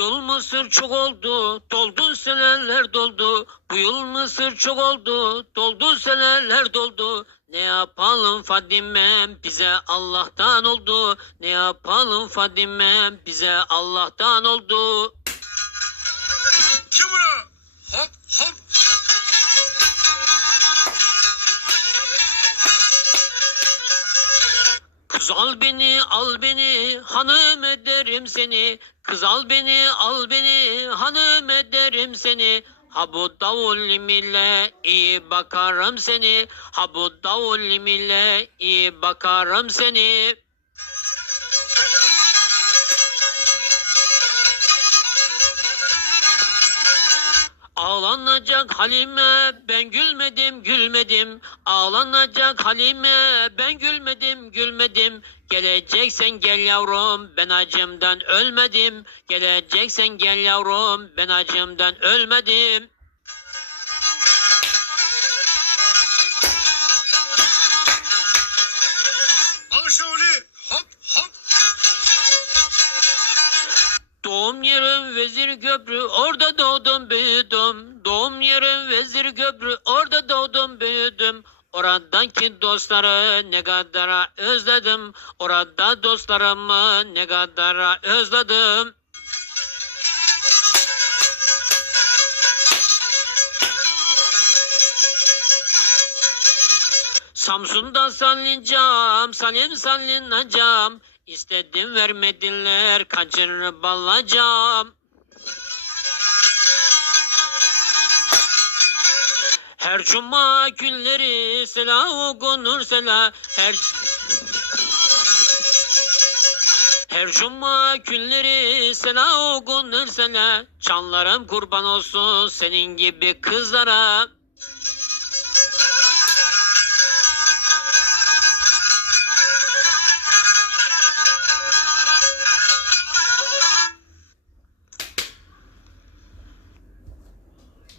yıl mısır çok oldu, doldu seneler doldu. Bu yıl mısır çok oldu, doldu seneler doldu. Ne yapalım Fadime'm bize Allah'tan oldu. Ne yapalım Fadime'm bize Allah'tan oldu. Kız al beni al beni hanım ederim seni. Kız al beni al beni hanım ederim seni. Ha bu davul ile iyi bakarım seni. Ha bu davul ile iyi bakarım seni. Ağlanacak halime ben gülmedim gülmedim. Ağlanacak halime ben gülmedim gülmedim. Geleceksen gel yavrum ben acımdan ölmedim. Geleceksen gel yavrum ben acımdan ölmedim. Al Doğum yerim Vezir Köprü orada doğdum büyüdüm. Doğum yerim Vezir Köprü orada doğdum büyüdüm. Oradaki dostları ne kadar özledim. Orada dostlarımı ne kadar özledim. Samsun'da sallayacağım, salim sallinacağım. İstedim vermediler, kaçırıp alacağım. Her cuma günleri sela okunur sela. Her her cuma günleri sela okunur sela. Canlarım kurban olsun senin gibi kızlara.